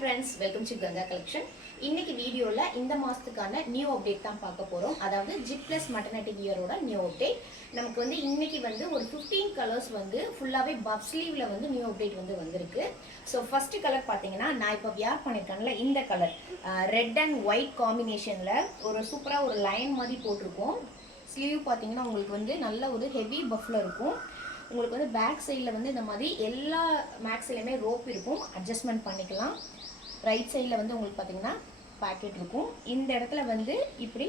friends, welcome to Ganga Collection. இன்னைக்கு வீடியோல இந்த மாசத்துக்கான நியூ அப்டேட் தான் பார்க்க போறோம். அதாவது G+ maternity wear ஓட நியூ அப்டேட். நமக்கு வந்து இன்னைக்கு வந்து ஒரு 15 கலர்ஸ் வந்து ஃபுல்லாவே பஃப் ஸ்லீவ்ல வந்து நியூ அப்டேட் வந்து வந்திருக்கு. சோ ஃபர்ஸ்ட் கலர் பாத்தீங்கன்னா நான் இப்ப வியர் பண்ணிருக்கேன்ல இந்த கலர் ரெட் அண்ட் ஒயிட் காம்பினேஷன்ல ஒரு சூப்பரா ஒரு லைன் மாதிரி போட்டுருக்கோம். ஸ்லீவ் பாத்தீங்கன்னா உங்களுக்கு வந்து நல்ல ஒரு ஹெவி பஃப்ல இருக்கும். உங்களுக்கு வந்து பேக் சைடில் வந்து இந்த மாதிரி எல்லா மேக்ஸ்லையுமே ரோப் இருக்கும், அட்ஜஸ்ட்மெண்ட் பண்ணிக்கலாம். ரைட் சைடில் வந்து உங்களுக்கு பார்த்தீங்கன்னா பாக்கெட் இருக்கும். இந்த இடத்துல வந்து இப்படி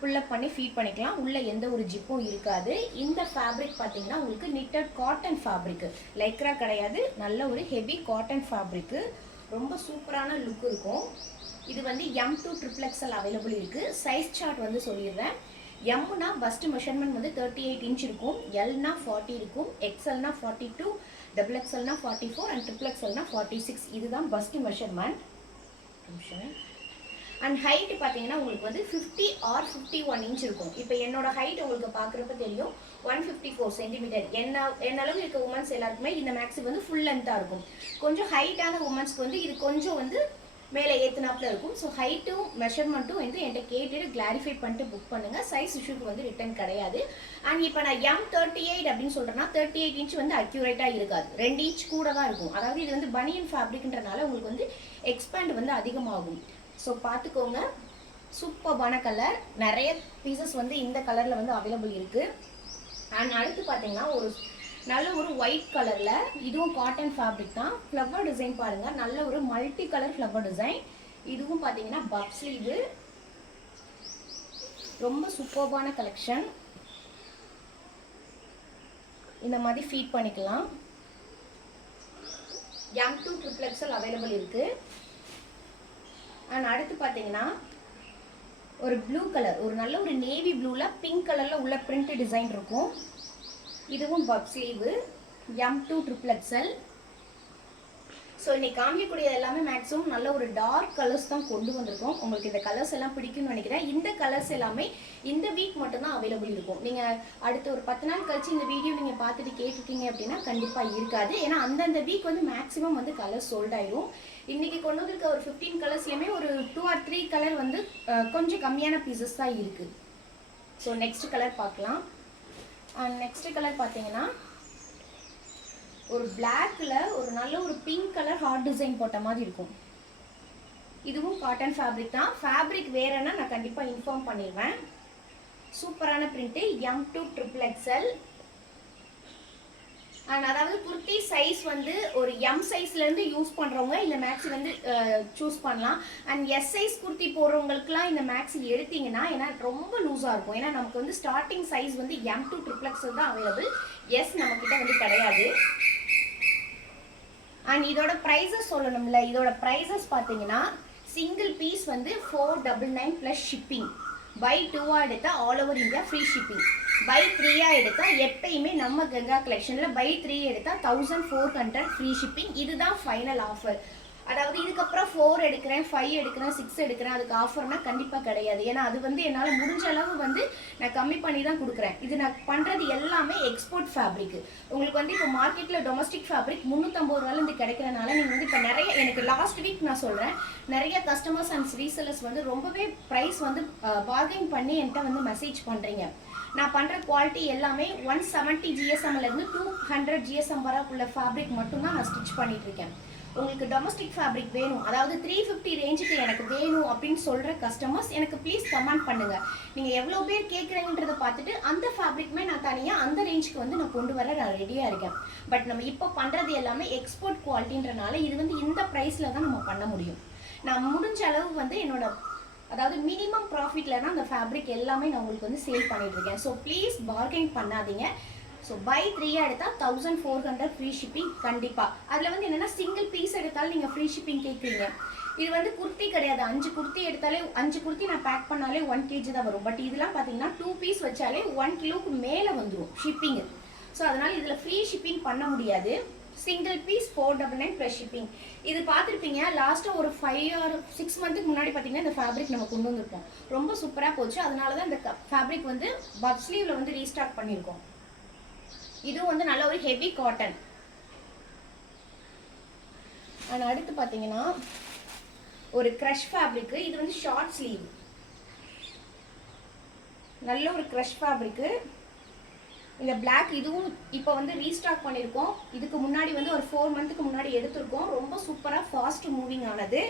புல்லப் பண்ணி ஃபீட் பண்ணிக்கலாம். உள்ள எந்த ஒரு ஜிப்பும் இருக்காது. இந்த ஃபேப்ரிக் பார்த்தீங்கன்னா உங்களுக்கு நிட்டட் காட்டன் ஃபேப்ரிக்கு, லைக்ரா கிடையாது, நல்ல ஒரு ஹெவி காட்டன் ஃபேப்ரிக்கு, ரொம்ப சூப்பரான லுக் இருக்கும். இது வந்து M2 XXL அவைலபிள் இருக்குது. சைஸ் சார்ட் வந்து சொல்லிடுறேன். எம்னா பஸ்ட் மெஷர்மெண்ட் வந்து 38 இன்ச் இருக்கும், எல்னா 40 இருக்கும், எக்ஸ்எல்னா 42, டபுள் எக்ஸ்எல்னா 44 அண்ட் ட்ரிபிள் எக்ஸ்எல்னா 46. இதுதான் பஸ்ட் மெஷர்மெண்ட். அண்ட் ஹைட் பார்த்தீங்கன்னா உங்களுக்கு வந்து 50 ஆர் 51 இன்ச் இருக்கும். இப்போ என்னோட ஹைட் உங்களுக்கு பார்க்குறப்ப தெரியும் 154 சென்டிமீட்டர். என்னளவு இருக்க உமன்ஸ் எல்லாருக்குமே இந்த மேக்ஸி வந்து ஃபுல் லென்த்தாக இருக்கும். கொஞ்சம் ஹைட்டான உமன்ஸ்க்கு வந்து இது கொஞ்சம் வந்து மேலே ஏற்றுனாப்பில் இருக்கும். ஸோ ஹைட்டும் மெஷர்மெண்ட்டும் வந்து என்கிட்ட கேட்டுட்டு கிளாரிஃபை பண்ணிட்டு புக் பண்ணுங்கள். சைஸ் இஷ்யூக்கு வந்து ரிட்டர்ன் கிடையாது. அண்ட் இப்போ நான் M38 அப்படின்னு சொல்கிறேன்னா 38 இன்ச் வந்து அக்யூரேட்டாக இருக்காது, 2 இன்ச் கூட தான் இருக்கும். அதாவது இது வந்து பனியன் ஃபேப்ரிக்ன்றனால உங்களுக்கு வந்து எக்ஸ்பேண்ட் வந்து அதிகமாகும். ஸோ பார்த்துக்கோங்க. சூப்பர்பான கலர், நிறைய பீசஸ் வந்து இந்த கலரில் வந்து அவைலபிள் இருக்குது. அண்ட் அடுத்து பார்த்தீங்கன்னா ஒரு நல்ல ஒரு ஒயிட் கலரில், இதுவும் காட்டன் ஃபேப்ரிக் தான். ஃப்ளவர் டிசைன் பாருங்கள், நல்ல ஒரு மல்டி கலர் ஃப்ளவர் டிசைன். இதுவும் பார்த்தீங்கன்னா பஃப் ஸ்லீவு, ரொம்ப சூப்பர்பான கலெக்ஷன். இந்த மாதிரி ஃபீட் பண்ணிக்கலாம். M2 XXL அவைலபிள் இருக்குது. அண்ட் அடுத்து பார்த்தீங்கன்னா ஒரு ப்ளூ கலர், ஒரு நல்ல ஒரு நேவி ப்ளூவில் பிங்க் கலரில் உள்ள பிரிண்ட் டிசைன் இருக்கும். இதுவும் puff sleeve, M2 XXL. So இன்னைக்கு காமிக்கக்கூடிய எல்லாமே மேக்ஸிமம் நல்ல ஒரு டார்க் கலர்ஸ் தான் கொண்டு வந்திருக்கோம். உங்களுக்கு இந்த கலர்ஸ் எல்லாம் பிடிக்கும்னு நினைக்கிறேன். இந்த கலர்ஸ் எல்லாமே இந்த வீக் மட்டும்தான் அவைலபிள் இருக்கும். நீங்கள் அடுத்து ஒரு 10 நாள் கழிச்சு இந்த வீடியோ நீங்கள் பார்த்துட்டு கேட்டிருக்கீங்க அப்படின்னா கண்டிப்பாக இருக்காது. ஏன்னா அந்தந்த வீக் வந்து மேக்ஸிமம் வந்து கலர் சோல்ட் ஆயிடும். இன்றைக்கி கொண்டு வந்திருக்க ஒரு 15 கலர்ஸ்லையுமே ஒரு 2 or 3 கலர் வந்து கொஞ்சம் கம்மியான பீசஸ் தான் இருக்குது. ஸோ நெக்ஸ்ட் கலர் பார்க்கலாம். நெக்ஸ்ட் கலர் பார்த்தீங்கன்னா ஒரு பிளாக்ல ஒரு நல்ல ஒரு பிங்க் கலர் ஹார்ட் டிசைன் போட்ட மாதிரி இருக்கும். இதுவும் காட்டன் ஃபேப்ரிக் தான். ஃபேப்ரிக் வேறன்னா நான் கண்டிப்பாக இன்ஃபார்ம் பண்ணிடுவேன். சூப்பரான பிரிண்ட்டு, M2 XXL. அண்ட் அதாவது குர்த்தி சைஸ் வந்து ஒரு M சைஸ்லேருந்து யூஸ் பண்ணுறவங்க இந்த மேக்ஸி வந்து சூஸ் பண்ணலாம். அண்ட் S சைஸ் குர்த்தி போடுறவங்களுக்குலாம் இந்த மேக்ஸி எடுத்தீங்கன்னா ஏன்னா ரொம்ப லூஸாக இருக்கும். ஏன்னா நமக்கு வந்து ஸ்டார்டிங் சைஸ் வந்து M2 XXL தான் அவைலபிள், S நம்மக்கிட்ட வந்து கிடையாது. அண்ட் இதோட ப்ரைஸஸ் சொல்லணும்ல, இதோட ப்ரைஸஸ் பார்த்தீங்கன்னா சிங்கிள் பீஸ் வந்து 499 ப்ளஸ் ஷிப்பிங். பை 2 எடுத்தால் all over India free shipping. Buy 3 எடுத்தால் எப்பயுமே நம்ம கங்கா கலெக்ஷனில் பை 3 எடுத்தால் 1400 ஃப்ரீ ஷிப்பிங். இதுதான் ஃபைனல் ஆஃபர். அதாவது இதுக்கப்புறம் 4 எடுக்கிறேன், 5 எடுக்கிறேன், 6 எடுக்கிறேன், அதுக்கு ஆஃபர்னா கண்டிப்பாக கிடையாது. ஏன்னா அது வந்து என்னால் முடிஞ்ச அளவு வந்து நான் கம்மி பண்ணி தான் கொடுக்குறேன். இது நான் பண்ணுறது எல்லாமே எக்ஸ்போர்ட் ஃபேப்ரிக்கு. உங்களுக்கு வந்து இப்போ மார்க்கெட்டில் டொமஸ்டிக் ஃபேப்ரிக் 350 ரூபாயிலேருந்து கிடைக்கிறனால நீங்கள் வந்து இப்போ நிறைய, எனக்கு லாஸ்ட் வீக் நான் சொல்கிறேன், நிறைய கஸ்டமர்ஸ் அண்ட் ரீசெல்லர்ஸ் வந்து ரொம்பவே ப்ரைஸ் வந்து பார்கெயின் பண்ணி என்கிட்ட வந்து மெசேஜ் பண்ணுறீங்க. நான் பண்ணுற குவாலிட்டி எல்லாமே 170 GSMலேருந்து 200 GSM வரக்குள்ள ஃபேப்ரிக் மட்டும்தான் நான் ஸ்டிச் பண்ணிகிட்ருக்கேன். உங்களுக்கு டொமஸ்டிக் ஃபேப்ரிக் வேணும், அதாவது 350 ரேஞ்சுக்கு எனக்கு வேணும் அப்படின்னு சொல்கிற கஸ்டமர்ஸ் எனக்கு ப்ளீஸ் கமெண்ட் பண்ணுங்கள். நீங்கள் எவ்வளோ பேர் கேட்குறீங்கன்றதை பார்த்துட்டு அந்த ஃபேப்ரிக்குமே நான் தனியாக அந்த ரேஞ்சுக்கு வந்து நான் கொண்டு வர நான் ரெடியாக இருக்கேன். பட் நம்ம இப்போ பண்ணுறது எல்லாமே எக்ஸ்போர்ட் குவாலிட்டின்றனால இது வந்து இந்த ப்ரைஸில் தான் நம்ம பண்ண முடியும். நான் முடிஞ்ச அளவு வந்து என்னோட அதாவது மினிமம் ப்ராஃபிட்டில் தான் அந்த ஃபேப்ரிக் எல்லாமே நான் உங்களுக்கு வந்து சேல் பண்ணிகிட்ருக்கேன். ஸோ ப்ளீஸ் பார்கெயின் பண்ணாதீங்க. ஸோ பை 3 எடுத்தால் 1400 ஃப்ரீ ஷிப்பிங் கண்டிப்பாக. அதில் வந்து என்னென்னா சிங்கிள் பீஸ் எடுத்தாலும் நீங்கள் ஃப்ரீ ஷிப்பிங் கேட்குறீங்க. இது வந்து குர்த்தி கிடையாது, 5 குர்த்தி எடுத்தாலே 5 குர்த்தி நான் பேக் பண்ணாலே 1 kg தான் வரும். பட் இதெல்லாம் பார்த்தீங்கன்னா 2 பீஸ் வச்சாலே 1 கிலோவுக்கு மேலே வந்துடும் ஷிப்பிங்கு. ஸோ அதனால் இதில் ஃப்ரீ ஷிப்பிங் பண்ண முடியாது. Single piece 499 plus shipping. இது பார்த்துருப்பீங்க லாஸ்ட்டாக ஒரு 5 or 6 மந்த்துக்கு முன்னாடி பார்த்தீங்கன்னா இந்த ஃபேப்ரிக் நம்ம கொண்டு வந்திருப்போம். ரொம்ப சூப்பராக போச்சு. அதனால தான் இந்த ஃபேப்ரிக் வந்து பஃப் ஸ்லீவில் வந்து ரீஸ்டார்ட் பண்ணியிருக்கோம். இதுவும் வந்து நல்ல ஒரு ஹெவி காட்டன். அண்ட் அடுத்து பார்த்தீங்கன்னா ஒரு க்ரஷ் ஃபேப்ரிக்கு. இது வந்து ஷார்ட் ஸ்லீவ், நல்ல ஒரு க்ரஷ் ஃபேப்ரிக்கு. இந்த பிளாக் இதுவும் இப்போ வந்து ரீஸ்டாக் பண்ணியிருக்கோம். இதுக்கு முன்னாடி வந்து ஒரு 4 மந்த்துக்கு முன்னாடி எடுத்திருக்கோம். ரொம்ப சூப்பராக ஃபாஸ்ட் மூவிங் ஆனது.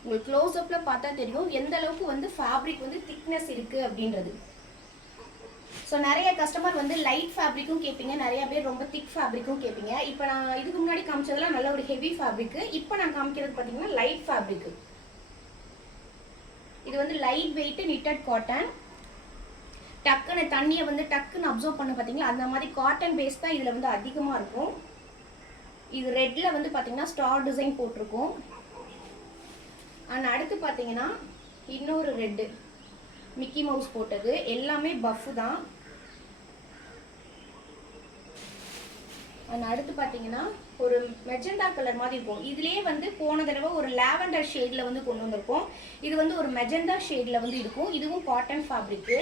உங்களுக்கு க்ளோஸ்அப்பில் பார்த்தா தெரியும் எந்த அளவுக்கு வந்து ஃபேப்ரிக் வந்து திக்னஸ் இருக்குது அப்படின்றது. ஸோ நிறைய கஸ்டமர் வந்து லைட் ஃபேப்ரிக்கும் கேட்பீங்க, நிறைய பேர் ரொம்ப திக் ஃபேப்ரிக்கும் கேட்பீங்க. இப்போ நான் இதுக்கு முன்னாடி காமிச்சதெல்லாம் நல்ல ஒரு ஹெவி ஃபேப்ரிக்கு. இப்போ நான் காமிக்கிறது பார்த்தீங்கன்னா லைட் ஃபேப்ரிக்கு. இது வந்து லைட் வெயிட் நிட்டட் காட்டன். டக்குன்னு தண்ணியை வந்து டக்குன்னு அப்சர்வ் பண்ண பார்த்தீங்களா, அந்த மாதிரி காட்டன் பேஸ் தான் இதில் வந்து அதிகமாக இருக்கும். இது ரெட்டில் வந்து பார்த்தீங்கன்னா ஸ்டார் டிசைன் போட்டிருக்கும். அண்ட் அடுத்து பார்த்தீங்கன்னா இன்னொரு ரெட்டு மிக்கி மவுஸ் போட்டது. எல்லாமே பஃப் தான். அண்ட் அடுத்து பார்த்தீங்கன்னா ஒரு மெஜெண்டா கலர் மாதிரி இருக்கும். இதுலேயே வந்து போன தடவை ஒரு லாவெண்டர் ஷேடில் வந்து கொண்டு வந்திருக்கோம். இது வந்து ஒரு மெஜெண்டா ஷேடில் வந்து இருக்கும். இதுவும் காட்டன் ஃபேப்ரிக்கு.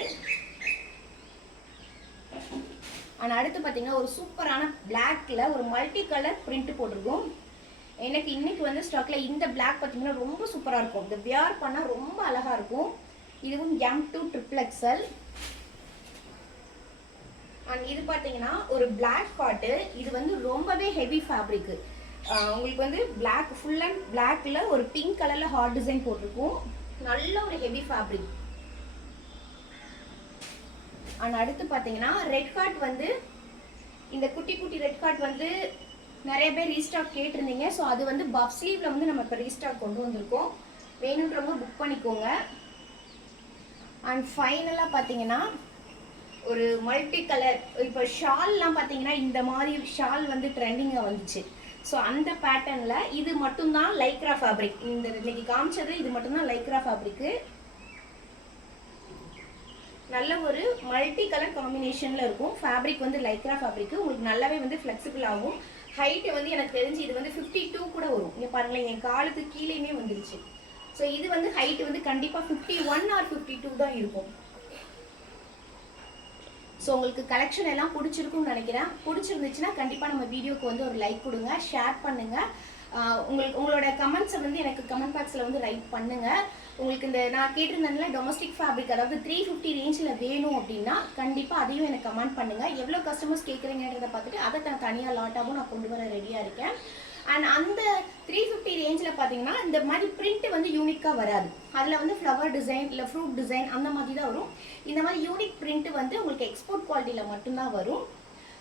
அண்ட் அடுத்து பார்த்தீங்கன்னா ஒரு சூப்பரான பிளாக்ல ஒரு மல்டி கலர் பிரிண்ட் போட்டிருக்கும். எனக்கு இன்னைக்கு வந்து ஸ்டாக்ல இந்த பிளாக் பார்த்தீங்கன்னா ரொம்ப சூப்பராக இருக்கும். இந்த வியர் பண்ணால் ரொம்ப அழகாக இருக்கும். இதுவும் M2 XXL. அண்ட் இது பார்த்தீங்கன்னா ஒரு பிளாக் காட்டு. இது வந்து ரொம்பவே ஹெவி ஃபேப்ரிக்கு. உங்களுக்கு வந்து பிளாக் ஃபுல் அண்ட் பிளாக்ல ஒரு பிங்க் கலர்ல ஹார்ட் டிசைன் போட்டிருக்கும். நல்ல ஒரு ஹெவி ஃபேப்ரிக். அண்ட் அடுத்து பார்த்தீங்கன்னா ரெட் கார்ட் வந்து இந்த குட்டி குட்டி ரெட் கார்ட் வந்து நிறைய பேர் ரீஸ்டாக் கேட்டிருந்தீங்க. ஸோ அது வந்து பஃப் ஸ்லீவ்ல வந்து நம்ம இப்போ ரீஸ்டாக் கொண்டு வந்திருக்கோம். வேணுன்றவங்க புக் பண்ணிக்கோங்க. அண்ட் ஃபைனலாக பார்த்தீங்கன்னா ஒரு மல்டி கலர். இப்போ ஷால்லாம் பார்த்தீங்கன்னா இந்த மாதிரி ஷால் வந்து ட்ரெண்டிங்காக வந்துச்சு. ஸோ அந்த பேட்டர்னில் இது மட்டும்தான் லைக்ரா ஃபேப்ரிக். இந்த இன்னைக்கு காமிச்சது இது மட்டும்தான் லைக்ரா ஃபேப்ரிக்கு. நல்ல ஒரு மல்டி கலர் காம்பினேஷனில் இருக்கும். ஃபேப்ரிக் வந்து லைக்ரா ஃபேப்ரிக்கு. உங்களுக்கு நல்லாவே வந்து ஃப்ளெக்சிபிள் ஆகும். ஹைட்டு வந்து எனக்கு தெரிஞ்சு இது வந்து 52 கூட வரும். இங்கே பாருங்களேன், என் காலுக்கு கீழேயுமே வந்துருச்சு. ஸோ இது வந்து ஹைட்டு வந்து கண்டிப்பாக 51 ஆர் 52 தான் இருக்கும். ஸோ உங்களுக்கு கலெக்ஷன் எல்லாம் பிடிச்சிருக்கும்னு நினைக்கிறேன். பிடிச்சிருந்துச்சுன்னா கண்டிப்பாக நம்ம வீடியோக்கு வந்து ஒரு லைக் கொடுங்க, ஷேர் பண்ணுங்கள். உங்களோட கமெண்ட்ஸை வந்து எனக்கு கமெண்ட் பாக்ஸில் வந்து ரைட் பண்ணுங்கள். உங்களுக்கு இந்த நான் கேட்டிருந்தேன்ல டொமஸ்டிக் ஃபேப்ரிக், அதாவது 350 ரேஞ்சில் வேணும் அப்படின்னா கண்டிப்பாக அதையும் எனக்கு கமெண்ட் பண்ணுங்கள். எவ்வளோ கஸ்டமர்ஸ் கேட்குறீங்கன்றதை பார்த்துட்டு அதை நான் தனியாக லாட்டாகவும் நான் கொண்டு வர ரெடியாக இருக்கேன். அண்ட் அந்த 350 ரேஞ்சில் பார்த்தீங்கன்னா இந்த மாதிரி பிரிண்ட் வந்து யூனிக்காக வராது. அதில் வந்து ஃப்ளவர் டிசைன் இல்லை ஃப்ரூட் டிசைன் அந்த மாதிரி தான் வரும். இந்த மாதிரி யூனிக் பிரிண்ட் வந்து உங்களுக்கு எக்ஸ்போர்ட் குவாலிட்டியில் மட்டும்தான் வரும்.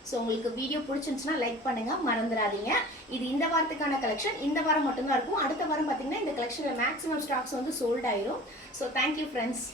ஸோ உங்களுக்கு வீடியோ பிடிச்சிருந்துச்சுன்னா லைக் பண்ணுங்கள், மறந்துடாதீங்க. இது இந்த வாரத்துக்கான கலெக்ஷன். இந்த வாரம் மட்டும்தான் இருக்கும். அடுத்த வாரம் பார்த்தீங்கன்னா இந்த கலெக்ஷனில் மேக்ஸிமம் ஸ்டாக்ஸ் வந்து சோல்ட் ஆயிரும். So thank you friends.